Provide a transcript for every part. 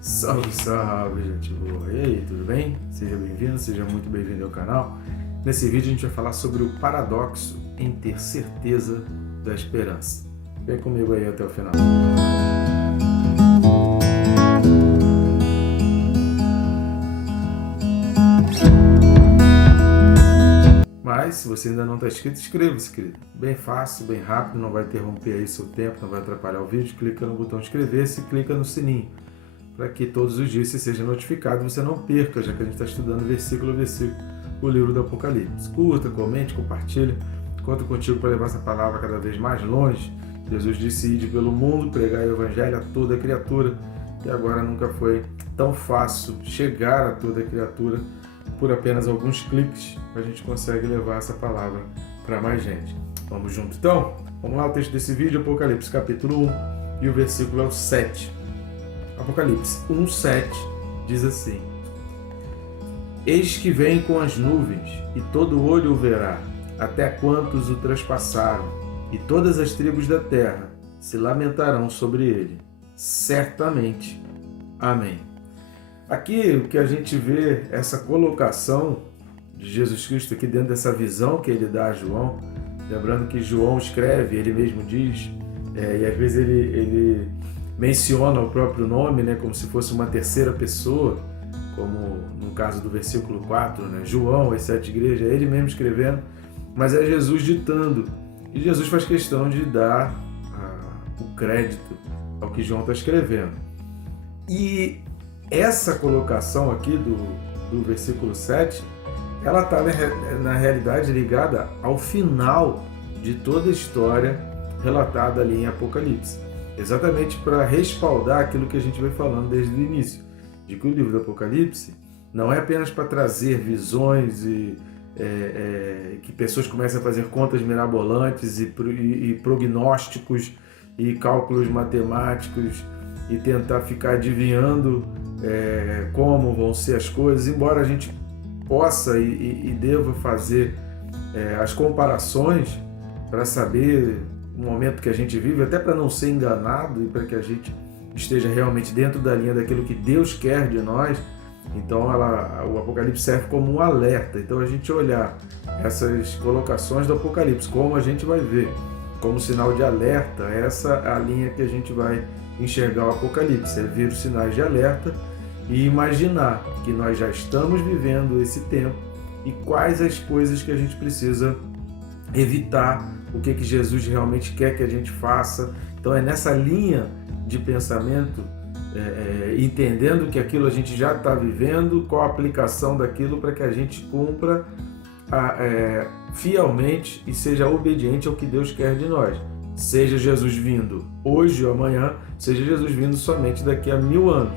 Salve, salve, gente boa! E aí, tudo bem? Seja bem-vindo, seja muito bem-vindo ao canal. Nesse vídeo a gente vai falar sobre o paradoxo em ter certeza da esperança. Vem comigo aí até o final. Mas, se você ainda não está inscrito, inscreva-se, querido. Bem fácil, bem rápido, não vai interromper aí seu tempo, não vai atrapalhar o vídeo. Clica no botão inscrever-se e clica no sininho, para que todos os dias você seja notificado e você não perca, já que a gente está estudando versículo a versículo o livro do Apocalipse. Curta, comente, compartilha. Conto contigo para levar essa palavra cada vez mais longe. Jesus disse: ide pelo mundo, pregar o evangelho a toda criatura. E agora nunca foi tão fácil chegar a toda criatura. Por apenas alguns cliques a gente consegue levar essa palavra para mais gente. Vamos junto então? Vamos lá, o texto desse vídeo, Apocalipse capítulo 1, e o versículo é o 7. Apocalipse 1:7 diz assim: eis que vem com as nuvens, e todo olho o verá, até quantos o transpassaram, e todas as tribos da terra se lamentarão sobre ele. Certamente. Amém. Aqui o que a gente vê, essa colocação de Jesus Cristo aqui dentro dessa visão que ele dá a João, lembrando que João escreve, ele mesmo diz, e às vezes ele menciona o próprio nome, né, como se fosse uma terceira pessoa, como no caso do versículo 4, né, João, as 7 igrejas, é ele mesmo escrevendo, mas é Jesus ditando. E Jesus faz questão de dar o crédito ao que João está escrevendo. E essa colocação aqui do versículo 7, ela está na realidade ligada ao final de toda a história relatada ali em Apocalipse. Exatamente para respaldar aquilo que a gente vai falando desde o início, de que o livro do Apocalipse não é apenas para trazer visões e que pessoas comecem a fazer contas mirabolantes e prognósticos e cálculos matemáticos e tentar ficar adivinhando como vão ser as coisas, embora a gente possa e deva fazer as comparações para saber o momento que a gente vive, até para não ser enganado e para que a gente esteja realmente dentro da linha daquilo que Deus quer de nós. Então o Apocalipse serve como um alerta. Então a gente olhar essas colocações do Apocalipse, como a gente vai ver, como sinal de alerta, essa é a linha que a gente vai enxergar o Apocalipse, é ver os sinais de alerta e imaginar que nós já estamos vivendo esse tempo e quais as coisas que a gente precisa evitar, o que Jesus realmente quer que a gente faça. Então é nessa linha de pensamento, entendendo que aquilo a gente já está vivendo, qual a aplicação daquilo para que a gente cumpra fielmente e seja obediente ao que Deus quer de nós. Seja Jesus vindo hoje ou amanhã, seja Jesus vindo somente daqui a 1000 anos.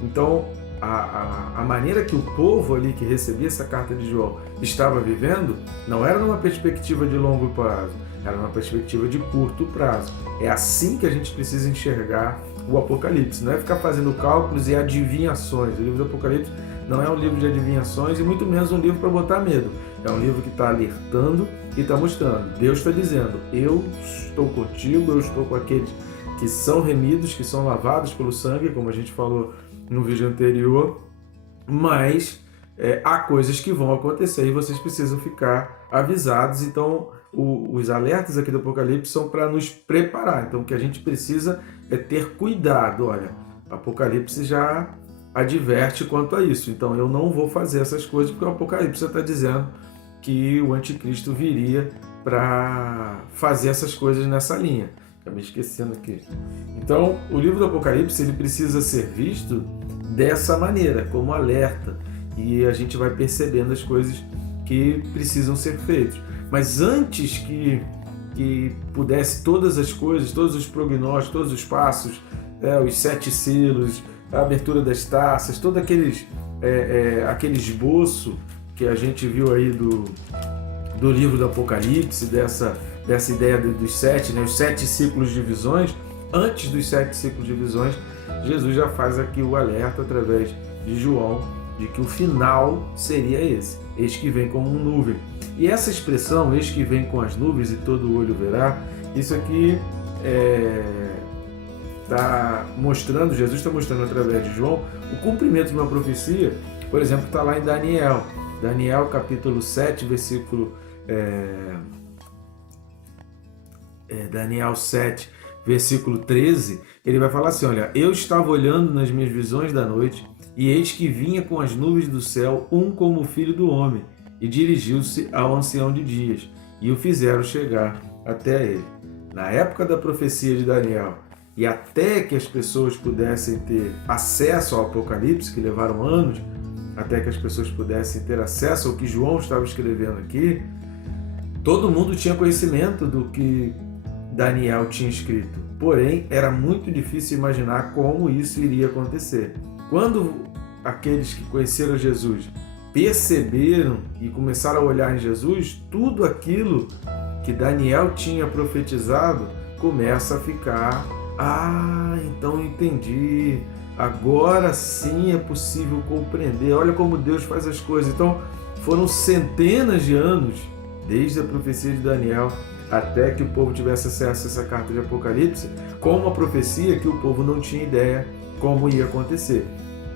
Então, a maneira que o povo ali que recebia essa carta de João estava vivendo, não era numa perspectiva de longo prazo, era numa perspectiva de curto prazo. É assim que a gente precisa enxergar o Apocalipse, não é ficar fazendo cálculos e adivinhações. O livro do Apocalipse não é um livro de adivinhações e muito menos um livro para botar medo. É um livro que está alertando e está mostrando. Deus está dizendo: eu estou contigo, eu estou com aqueles que são remidos, que são lavados pelo sangue, como a gente falou no vídeo anterior, mas há coisas que vão acontecer e vocês precisam ficar avisados. Então, os alertas aqui do Apocalipse são para nos preparar. Então, o que a gente precisa é ter cuidado. Olha, o Apocalipse já adverte quanto a isso. Então, eu não vou fazer essas coisas, porque o Apocalipse está dizendo que o anticristo viria para fazer essas coisas nessa linha. Acabei esquecendo aqui. Então, o livro do Apocalipse ele precisa ser visto dessa maneira, como alerta. E a gente vai percebendo as coisas que precisam ser feitas. Mas antes que pudesse todas as coisas, todos os prognósticos, todos os passos, os 7 selos, a abertura das taças, todo aquele esboço que a gente viu aí do livro do Apocalipse, dessa ideia dos 7, né, os 7 ciclos de visões. Antes dos 7 ciclos de visões, Jesus já faz aqui o alerta através de João de que o final seria esse: eis que vem como uma nuvem. E essa expressão, eis que vem com as nuvens e todo olho verá, isso aqui está mostrando, Jesus está mostrando através de João, o cumprimento de uma profecia, por exemplo, está lá em Daniel. Daniel capítulo 7, versículo... Daniel 7, versículo 13, ele vai falar assim, olha, eu estava olhando nas minhas visões da noite, e eis que vinha com as nuvens do céu um como o filho do homem, e dirigiu-se ao ancião de dias, e o fizeram chegar até ele. Na época da profecia de Daniel, e até que as pessoas pudessem ter acesso ao Apocalipse, que levaram anos, até que as pessoas pudessem ter acesso ao que João estava escrevendo aqui, todo mundo tinha conhecimento do que Daniel tinha escrito. Porém, era muito difícil imaginar como isso iria acontecer. Quando aqueles que conheceram Jesus perceberam e começaram a olhar em Jesus, tudo aquilo que Daniel tinha profetizado começa a ficar, então entendi, agora sim é possível compreender, olha como Deus faz as coisas. Então foram centenas de anos, desde a profecia de Daniel, até que o povo tivesse acesso a essa carta de Apocalipse, com uma profecia que o povo não tinha ideia como ia acontecer.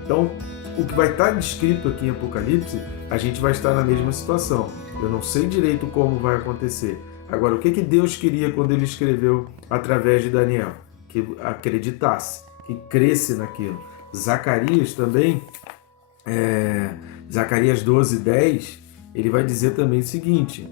Então, o que vai estar descrito aqui em Apocalipse, a gente vai estar na mesma situação. Eu não sei direito como vai acontecer. Agora, o que Deus queria quando ele escreveu através de Daniel? Que acreditasse, que cresce naquilo. Zacarias também, Zacarias 12:10, ele vai dizer também o seguinte: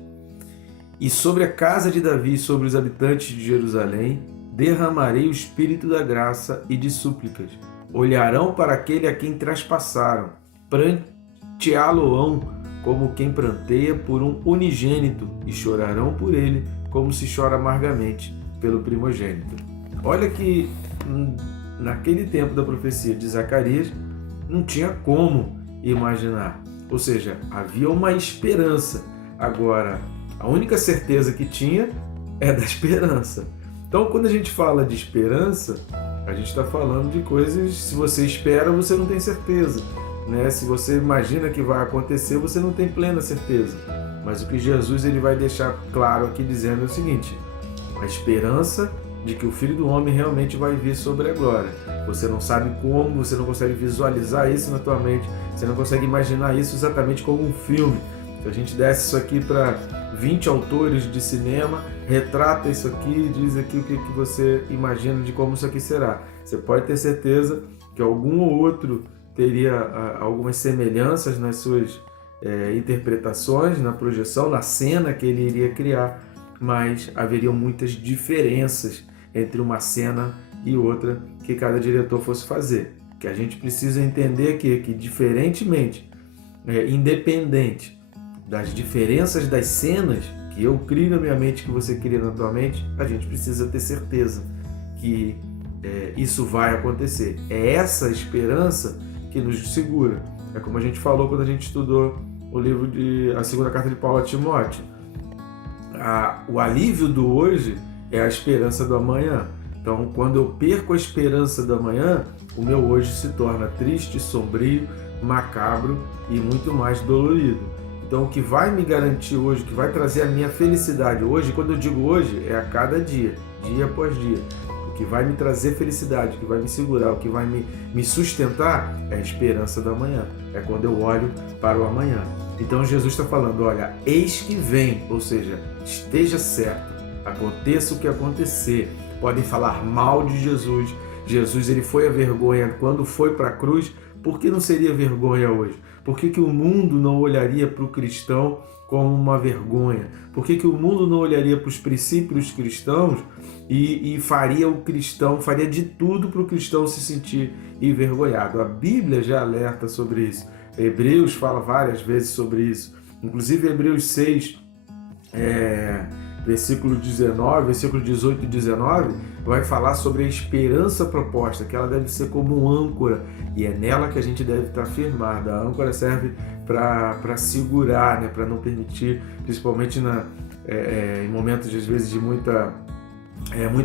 e sobre a casa de Davi e sobre os habitantes de Jerusalém, derramarei o espírito da graça e de súplicas. Olharão para aquele a quem traspassaram, pranteá-lo-ão como quem pranteia por um unigênito, e chorarão por ele como se chora amargamente pelo primogênito. Olha que naquele tempo da profecia de Zacarias não tinha como imaginar. Ou seja, havia uma esperança. Agora, a única certeza que tinha é da esperança. Então, quando a gente fala de esperança, a gente está falando de coisas, se você espera, você não tem certeza, né? Se você imagina que vai acontecer, você não tem plena certeza. Mas o que Jesus ele vai deixar claro aqui dizendo é o seguinte: a esperança de que o Filho do Homem realmente vai vir sobre a glória. Você não sabe como, você não consegue visualizar isso na tua mente, você não consegue imaginar isso exatamente como um filme. Se a gente desse isso aqui para 20 autores de cinema, retrata isso aqui, diz aqui o que você imagina de como isso aqui será. Você pode ter certeza que algum ou outro teria algumas semelhanças nas suas interpretações, na projeção, na cena que ele iria criar, mas haveriam muitas diferenças entre uma cena e outra que cada diretor fosse fazer. Que a gente precisa entender aqui que diferentemente, independente das diferenças das cenas que eu crio na minha mente, que você cria na tua mente, a gente precisa ter certeza que isso vai acontecer. É essa esperança que nos segura. É como a gente falou quando a gente estudou o livro a segunda carta de Paulo a Timóteo. O alívio do hoje é a esperança do amanhã. Então, quando eu perco a esperança do amanhã, o meu hoje se torna triste, sombrio, macabro e muito mais dolorido. Então, o que vai me garantir hoje, o que vai trazer a minha felicidade hoje, quando eu digo hoje, é a cada dia, dia após dia. O que vai me trazer felicidade, o que vai me segurar, o que vai me sustentar é a esperança do amanhã. É quando eu olho para o amanhã. Então, Jesus está falando, olha, eis que vem, ou seja, esteja certo, aconteça o que acontecer. Podem falar mal de Jesus. Jesus ele foi a vergonha quando foi para a cruz. Por que não seria vergonha hoje? Por que o mundo não olharia para o cristão como uma vergonha? Por que o mundo não olharia para os princípios cristãos e faria de tudo para o cristão se sentir envergonhado? A Bíblia já alerta sobre isso. Hebreus fala várias vezes sobre isso. Inclusive Hebreus 6, versículo 19, versículo 18 e 19, vai falar sobre a esperança proposta, que ela deve ser como um âncora, e é nela que a gente deve estar firmado. A âncora serve para segurar, né, para não permitir, principalmente em momentos, às vezes, de muita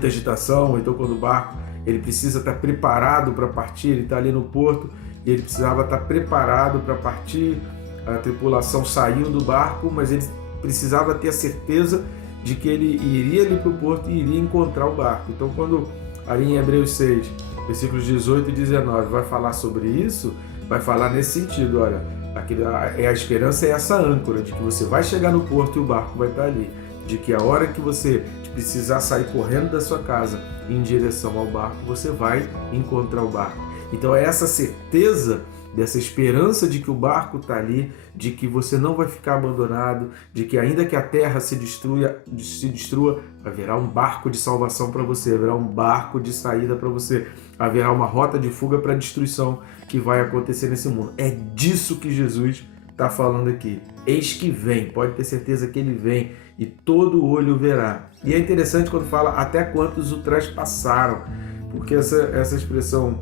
agitação, ou então quando o barco ele precisa estar preparado para partir, ele está ali no porto, e ele precisava estar preparado para partir, a tripulação saiu do barco, mas ele precisava ter a certeza de que ele iria ali para o porto e iria encontrar o barco. Então, quando ali em Hebreus 6, versículos 18 e 19, vai falar sobre isso, vai falar nesse sentido, olha, a esperança é essa âncora, de que você vai chegar no porto e o barco vai estar ali, de que a hora que você precisar sair correndo da sua casa em direção ao barco, você vai encontrar o barco. Então é essa certeza, dessa esperança de que o barco está ali, de que você não vai ficar abandonado, de que ainda que a terra se destrua, haverá um barco de salvação para você, haverá um barco de saída para você, haverá uma rota de fuga para a destruição que vai acontecer nesse mundo. É disso que Jesus está falando aqui. Eis que vem, pode ter certeza que ele vem e todo olho verá. E é interessante quando fala até quantos o traspassaram, porque essa expressão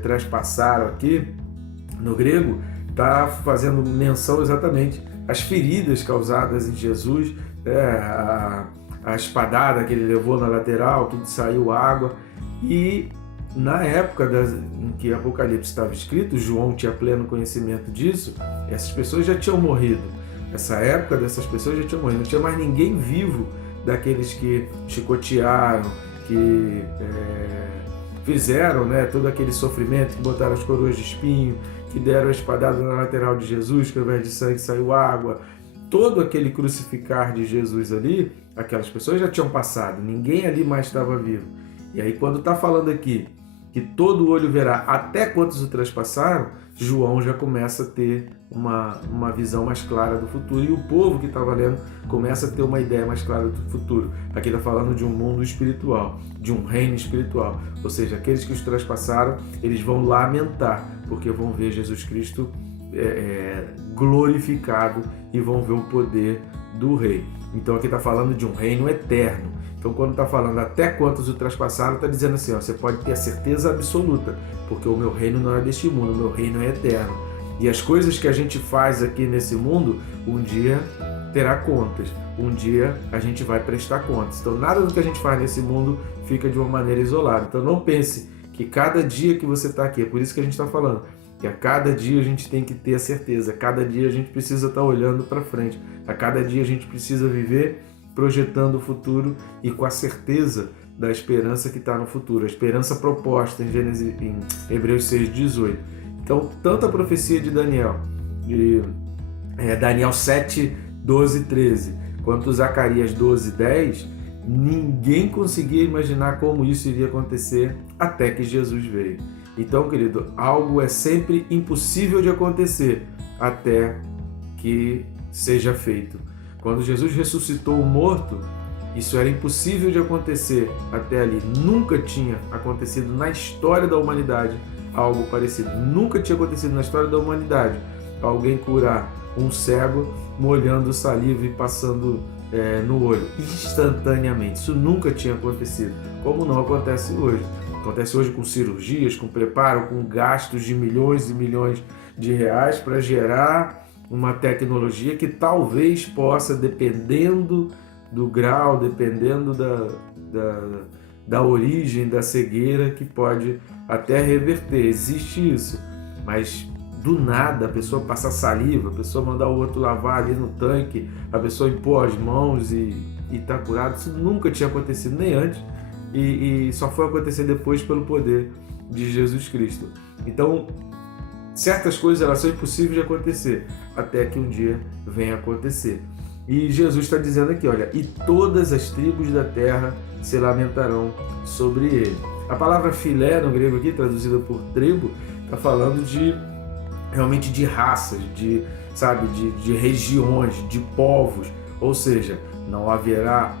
traspassaram aqui, no grego, está fazendo menção exatamente às feridas causadas em Jesus, a espadada que ele levou na lateral, que saiu água. E na época em que Apocalipse estava escrito, João tinha pleno conhecimento disso, essas pessoas já tinham morrido. Essa época dessas pessoas já tinham morrido. Não tinha mais ninguém vivo daqueles que chicotearam, que fizeram todo aquele sofrimento, que botaram as coroas de espinho, que deram a espadada na lateral de Jesus, que ao invés de sangue saiu água. Todo aquele crucificar de Jesus ali, aquelas pessoas já tinham passado, ninguém ali mais estava vivo. E aí quando está falando aqui que todo olho verá até quantos o traspassaram, João já começa a ter uma visão mais clara do futuro, e o povo que estava lendo começa a ter uma ideia mais clara do futuro. Aqui está falando de um mundo espiritual, de um reino espiritual, ou seja, aqueles que os traspassaram, eles vão lamentar, porque vão ver Jesus Cristo glorificado e vão ver o poder do rei. Então aqui está falando de um reino eterno. Então quando está falando até quantos o traspassaram, está dizendo assim, você pode ter a certeza absoluta, porque o meu reino não é deste mundo, o meu reino é eterno. E as coisas que a gente faz aqui nesse mundo, um dia terá contas, um dia a gente vai prestar contas. Então nada do que a gente faz nesse mundo fica de uma maneira isolada. Então não pense que cada dia que você está aqui, é por isso que a gente está falando, que a cada dia a gente tem que ter a certeza, a cada dia a gente precisa estar olhando para frente, a cada dia a gente precisa viver projetando o futuro e com a certeza da esperança que está no futuro, a esperança proposta em Hebreus 6,18. Então, tanto a profecia de Daniel, Daniel 7, 12 e 13, quanto Zacarias 12, 10, ninguém conseguia imaginar como isso iria acontecer até que Jesus veio. Então, querido, algo é sempre impossível de acontecer até que seja feito. Quando Jesus ressuscitou o morto, isso era impossível de acontecer até ali. Nunca tinha acontecido na história da humanidade algo parecido. Nunca tinha acontecido na história da humanidade alguém curar um cego molhando saliva e passando no olho instantaneamente. Isso nunca tinha acontecido, como não acontece hoje. Acontece hoje com cirurgias, com preparo, com gastos de milhões e milhões de reais para gerar uma tecnologia que talvez possa, dependendo do grau, dependendo da origem da cegueira, que pode até reverter. Existe isso, mas do nada a pessoa passar saliva, a pessoa mandar o outro lavar ali no tanque, a pessoa impor as mãos e tá curado. Isso nunca tinha acontecido nem antes e só foi acontecer depois pelo poder de Jesus Cristo. Então, certas coisas elas são impossíveis de acontecer até que um dia venha acontecer. E Jesus está dizendo aqui, olha, e todas as tribos da terra se lamentarão sobre ele. A palavra filé no grego aqui, traduzida por tribo, está falando realmente de raças, de regiões, de povos, ou seja, não haverá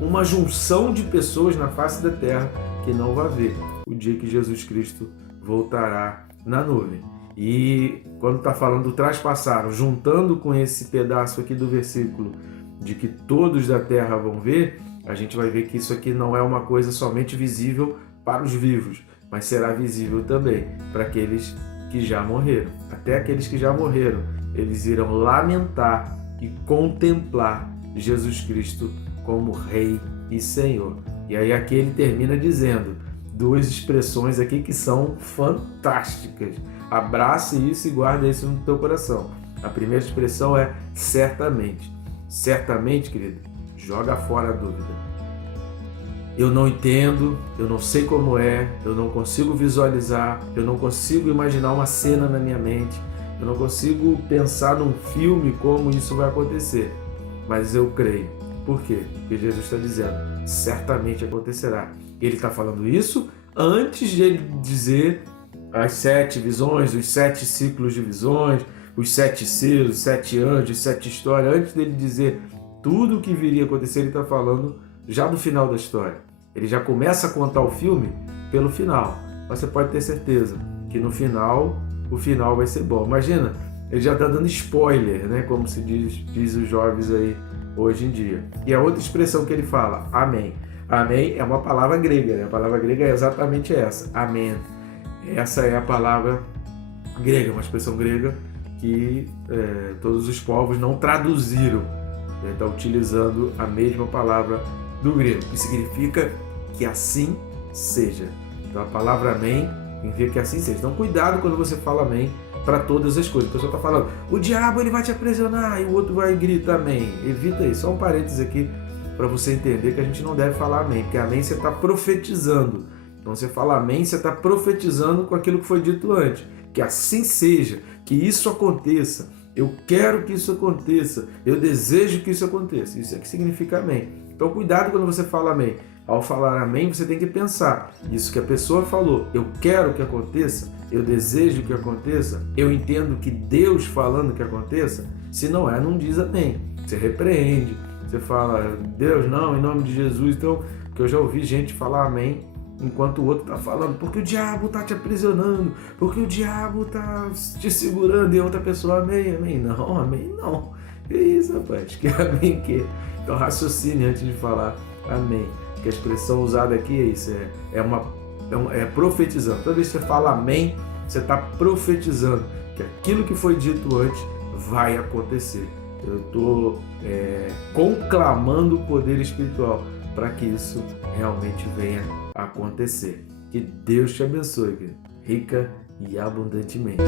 uma junção de pessoas na face da terra que não vai ver o dia que Jesus Cristo voltará na nuvem. E quando está falando traspassaram, juntando com esse pedaço aqui do versículo de que todos da terra vão ver, a gente vai ver que isso aqui não é uma coisa somente visível para os vivos, mas será visível também para aqueles que já morreram. Até aqueles que já morreram, eles irão lamentar e contemplar Jesus Cristo como Rei e Senhor. E aí aqui ele termina dizendo duas expressões aqui que são fantásticas. Abrace isso e guarde isso no teu coração. A primeira expressão é certamente. Certamente, querido, joga fora a dúvida. eu não entendo, eu não sei como é, eu não consigo visualizar, eu não consigo imaginar uma cena na minha mente, eu não consigo pensar num filme como isso vai acontecer, mas eu creio. Por quê? Porque Jesus está dizendo, certamente acontecerá. Ele está falando isso antes de ele dizer as 7 visões, os 7 ciclos de visões, os 7 selos, os 7 anjos, 7 histórias. Antes dele dizer tudo o que viria a acontecer, ele está falando já do final da história. Ele já começa a contar o filme pelo final. Mas você pode ter certeza que no final, o final vai ser bom. Imagina, ele já está dando spoiler, né? Como se diz os jovens aí hoje em dia. E a outra expressão que ele fala, amém. Amém é uma palavra grega, né? A palavra grega é exatamente essa, amém. Essa é a palavra grega, uma expressão grega que todos os povos não traduziram. Está utilizando a mesma palavra do grego, que significa que assim seja. Então a palavra amém significa que assim seja. Então cuidado quando você fala amém para todas as coisas. A pessoa está falando, o diabo ele vai te aprisionar, e o outro vai gritar amém. Evita isso. Só um parênteses aqui para você entender que a gente não deve falar amém, porque amém você está profetizando. Então você fala amém, você está profetizando com aquilo que foi dito antes. Que assim seja, que isso aconteça. Eu quero que isso aconteça. Eu desejo que isso aconteça. Isso é que significa amém. Então cuidado quando você fala amém. Ao falar amém, você tem que pensar. Isso que a pessoa falou, eu quero que aconteça, eu desejo que aconteça, eu entendo que Deus falando que aconteça. Se não é, não diz amém. Você repreende, você fala, Deus não, em nome de Jesus. Então, porque eu já ouvi gente falar amém enquanto o outro está falando, porque o diabo está te aprisionando, porque o diabo está te segurando, e a outra pessoa, amém, amém. Não, amém não. Que isso, rapaz? Que amém que? Então raciocine antes de falar amém. Porque a expressão usada aqui é isso, é profetizando. Toda vez que você fala amém, você está profetizando que aquilo que foi dito antes vai acontecer. Eu estou conclamando o poder espiritual para que isso realmente venha a acontecer. Que Deus te abençoe, rica e abundantemente.